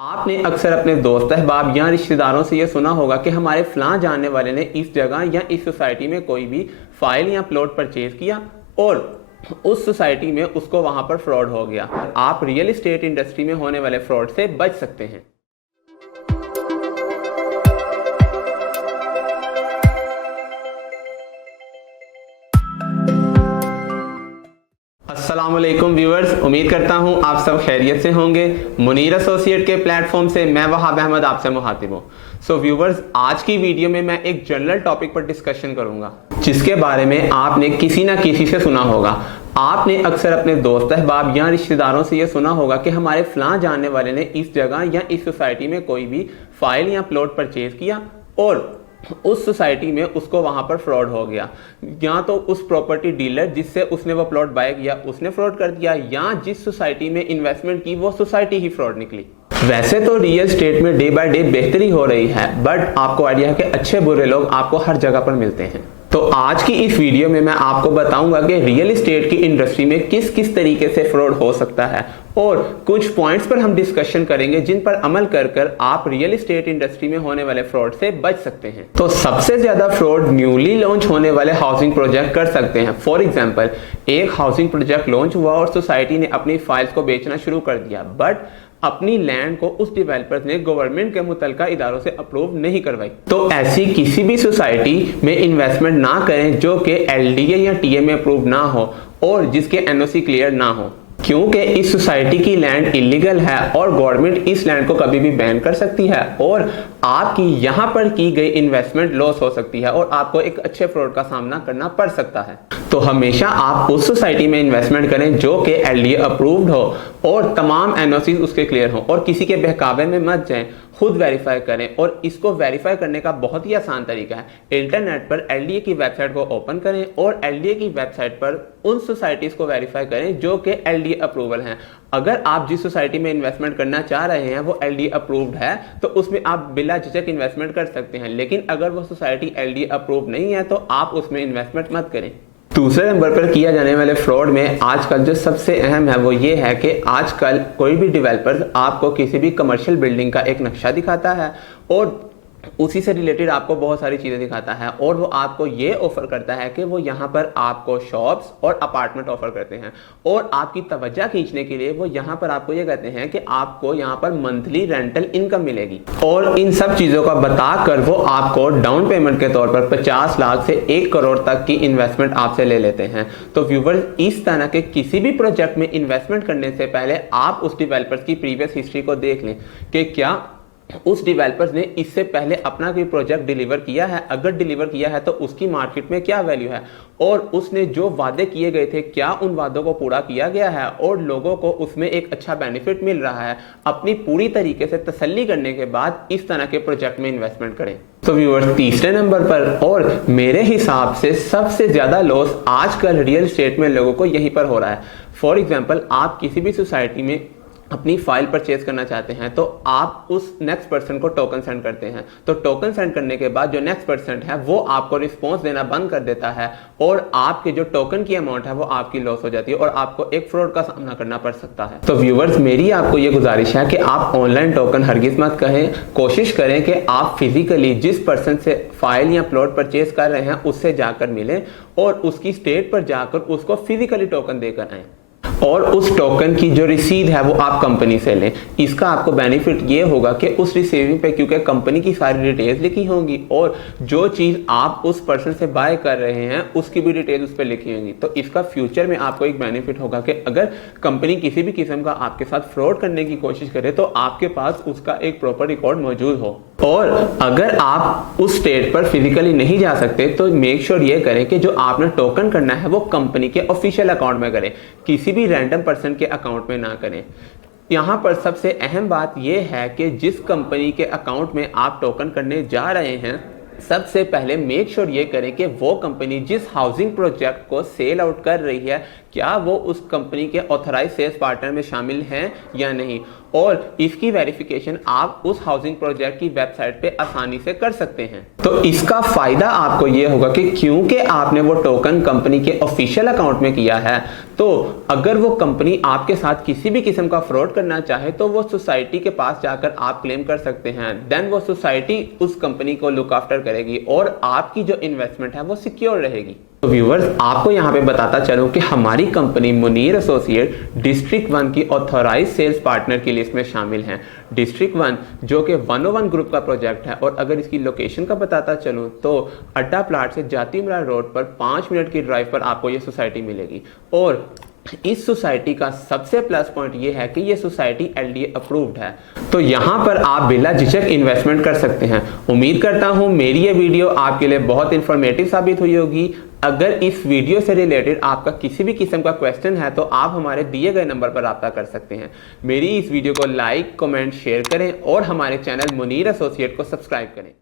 आपने अक्सर अपने दोस्त अहबाब या रिश्तेदारों से ये सुना होगा कि हमारे फलां जानने वाले ने इस जगह या इस सोसाइटी में कोई भी फाइल या प्लॉट परचेज किया और उस सोसाइटी में उसको वहां पर फ्रॉड हो गया। आप रियल एस्टेट इंडस्ट्री में होने वाले फ्रॉड से बच सकते हैं। अस्सलामुअलैकुम व्यूअर्स, उम्मीद करता हूं आप सब खैरियत से होंगे। मुनीर एसोसिएट के प्लेटफॉर्म से मैं वहाब अहमद आपसे मुखातिब हूं। सो व्यूअर्स, आज की वीडियो में मैं एक जनरल टॉपिक पर डिस्कशन करूंगा जिसके बारे में आपने किसी ना किसी से सुना होगा। आपने अक्सर अपने दोस्त अहबाब या रिश्तेदारों से ये सुना होगा कि हमारे फलां जानने वाले ने इस जगह या इस सोसाइटी में कोई भी फाइल या प्लॉट परचेज किया और उस सोसाइटी में उसको वहां पर फ्रॉड हो गया। या तो उस प्रॉपर्टी डीलर जिससे उसने वो प्लॉट बाय किया उसने फ्रॉड कर दिया, या जिस सोसाइटी में इन्वेस्टमेंट की वो सोसाइटी ही फ्रॉड निकली। वैसे तो रियल एस्टेट में डे बाय डे बेहतरी हो रही है, बट आपको आइडिया है कि अच्छे बुरे लोग आपको हर जगह पर मिलते हैं। तो आज की इस वीडियो में मैं आपको बताऊंगा कि रियल एस्टेट की इंडस्ट्री में किस किस तरीके से फ्रॉड हो सकता है और कुछ पॉइंट्स पर हम डिस्कशन करेंगे जिन पर अमल कर कर आप रियल एस्टेट इंडस्ट्री में होने वाले फ्रॉड से बच सकते हैं। तो सबसे ज्यादा फ्रॉड न्यूली लॉन्च होने वाले हाउसिंग प्रोजेक्ट कर सकते हैं। फॉर एग्जांपल, एक हाउसिंग प्रोजेक्ट लॉन्च हुआ और सोसाइटी ने अपनी फाइल्स को बेचना शुरू कर दिया, बट अपनी लैंड को उस डेवलपर्स ने गवर्नमेंट के मुतलका इदारों से अप्रूव नहीं करवाई। तो ऐसी किसी भी सोसाइटी में इन्वेस्टमेंट ना करें जो कि एलडीए या टीए में अप्रूव ना हो और जिसके एनओसी क्लियर ना हो, क्योंकि इस सोसाइटी की लैंड इलीगल है और गवर्नमेंट इस लैंड को कभी भी बैन कर सकती है और आपकी यहां पर की गई इन्वेस्टमेंट लॉस हो सकती है और आपको एक अच्छे फ्रॉड का सामना करना पड़ सकता है। तो हमेशा आप उस सोसाइटी में इन्वेस्टमेंट करें जो कि एलडीए अप्रूव्ड हो और तमाम एनओसी उसके क्लियर हो, और किसी के बहकावे में मत जाएं, खुद वेरीफाई करें। और इसको वेरीफाई करने का बहुत ही आसान तरीका है। इंटरनेट पर एलडीए की वेबसाइट को ओपन करें और एलडीए की वेबसाइट पर उन सोसाइटीज को वेरीफाई करें जो कि एलडीए अप्रूवल हैं। अगर आप जिस सोसाइटी में इन्वेस्टमेंट करना चाह रहे हैं वो एलडीए अप्रूव्ड है तो उसमें आप बिला झिझक इन्वेस्टमेंट कर सकते हैं, लेकिन अगर वो सोसाइटी एलडीए अप्रूव्ड नहीं है तो आप उसमें इन्वेस्टमेंट मत करें। दूसरे नंबर पर किया जाने वाले फ्रॉड में आजकल जो सबसे अहम है वो ये है कि आजकल कोई भी डेवलपर आपको किसी भी कमर्शियल बिल्डिंग का एक नक्शा दिखाता है और उसी से रिलेटेड आपको बहुत सारी चीज़ें दिखाता है और वो आपको ये ऑफर करता है कि वो यहाँ पर आपको शॉप्स और अपार्टमेंट ऑफर करते हैं और आपकी तवज्जो खींचने के लिए वो यहाँ पर आपको ये कहते हैं कि आपको यहाँ पर मंथली रेंटल इनकम मिलेगी। और इन सब चीज़ों का बताकर वो आपको डाउन पेमेंट के तौर पर 50 लाख से 1 करोड़ तक की इन्वेस्टमेंट आपसे ले लेते हैं। तो व्यूवर्स, इस तरह के किसी भी प्रोजेक्ट में इन्वेस्टमेंट करने से पहले आप उस डेवलपर्स की प्रीवियस हिस्ट्री को देख लें कि क्या उस डेवलपर्स ने इससे पहले अपना कोई प्रोजेक्ट डिलीवर किया है। अगर डिलीवर किया है तो उसकी मार्केट में क्या वैल्यू है और उसने जो वादे किए गए थे क्या उन वादों को पूरा किया गया है और लोगों को उसमें एक अच्छा बेनिफिट मिल रहा है। अपनी पूरी तरीके से तसल्ली करने के बाद इस तरह के प्रोजेक्ट में इन्वेस्टमेंट करें। तो व्यूअर्स, तीसरे नंबर पर और मेरे हिसाब से सबसे ज्यादा लॉस आजकल रियल एस्टेट में लोगों को यहीं पर हो रहा है। फॉर एग्जाम्पल, आप किसी भी सोसाइटी में अपनी फाइल परचेज करना चाहते हैं तो आप उस नेक्स्ट पर्सन को टोकन सेंड करते हैं। तो टोकन सेंड करने के बाद जो नेक्स्ट पर्सन है वो आपको रिस्पॉन्स देना बंद कर देता है और आपके जो टोकन की अमाउंट है वो आपकी लॉस हो जाती है और आपको एक फ्रॉड का सामना करना पड़ सकता है। तो व्यूवर्स, मेरी आपको ये गुजारिश है कि आप ऑनलाइन टोकन हरगिज मत कहें। कोशिश करें कि आप फिजिकली जिस पर्सन से फाइल या प्लॉट परचेज कर रहे हैं उससे जाकर मिलें और उसकी स्टेट पर जाकर उसको फिजिकली टोकन देकर आएं और उस टोकन की जो रसीद है वो आप कंपनी से लें। इसका आपको बेनिफिट ये होगा कि उस रिसीविंग पे क्योंकि कंपनी की सारी डिटेल्स लिखी होंगी और जो चीज़ आप उस पर्सन से बाय कर रहे हैं उसकी भी डिटेल उस पर लिखी होंगी। तो इसका फ्यूचर में आपको एक बेनिफिट होगा कि अगर कंपनी किसी भी किस्म का आपके साथ फ्रॉड करने की कोशिश करे तो आपके पास उसका एक प्रॉपर रिकॉर्ड मौजूद हो। और अगर आप उस स्टेट पर फिजिकली नहीं जा सकते तो मेक श्योर ये करें कि जो आपने टोकन करना है वो कंपनी के ऑफिशियल अकाउंट में करें, किसी भी रैंडम पर्सन के अकाउंट में ना करें। यहाँ पर सबसे अहम बात यह है कि जिस कंपनी के अकाउंट में आप टोकन करने जा रहे हैं सबसे पहले मेक श्योर ये करें कि वो कंपनी जिस हाउसिंग प्रोजेक्ट को सेल आउट कर रही है क्या वो उस कंपनी के ऑथराइज सेल्स पार्टनर में शामिल हैं या नहीं। और इसकी वेरिफिकेशन आप उस हाउसिंग प्रोजेक्ट की वेबसाइट पे आसानी से कर सकते हैं। तो इसका फायदा आपको ये होगा कि क्योंकि आपने वो टोकन कंपनी के ऑफिशियल अकाउंट में किया है, तो अगर वो कंपनी आपके साथ किसी भी किस्म का फ्रॉड करना चाहे तो वो सोसाइटी के पास जाकर आप क्लेम कर सकते हैं। देन वो सोसाइटी उस कंपनी को लुक आफ्टर करेगी और आपकी जो इन्वेस्टमेंट है वो सिक्योर रहेगी। तो व्यूअर्स, आपको यहाँ पे बताता चलूं कि हमारी कंपनी मुनीर एसोसिएट डिस्ट्रिक्ट 1 की ऑथोराइज सेल्स पार्टनर की लिस्ट में शामिल हैं। डिस्ट्रिक्ट 1 जो कि 101 ग्रुप का प्रोजेक्ट है, और अगर इसकी लोकेशन का बताता चलूं तो अड्डा प्लाट से जातीमरा रोड पर 5 मिनट की ड्राइव पर आपको ये सोसाइटी मिलेगी। और इस सोसाइटी का सबसे प्लस पॉइंट ये है कि ये सोसाइटी LDA अप्रूव्ड है, तो यहाँ पर आप बिला झिझक इन्वेस्टमेंट कर सकते हैं। उम्मीद करता हूँ मेरी ये वीडियो आपके लिए बहुत इंफॉर्मेटिव साबित हुई होगी। अगर इस वीडियो से रिलेटेड आपका किसी भी किस्म का क्वेश्चन है तो आप हमारे दिए गए नंबर पर रब्ता कर सकते हैं। मेरी इस वीडियो को लाइक, कमेंट, शेयर करें और हमारे चैनल मुनीर एसोसिएट को सब्सक्राइब करें।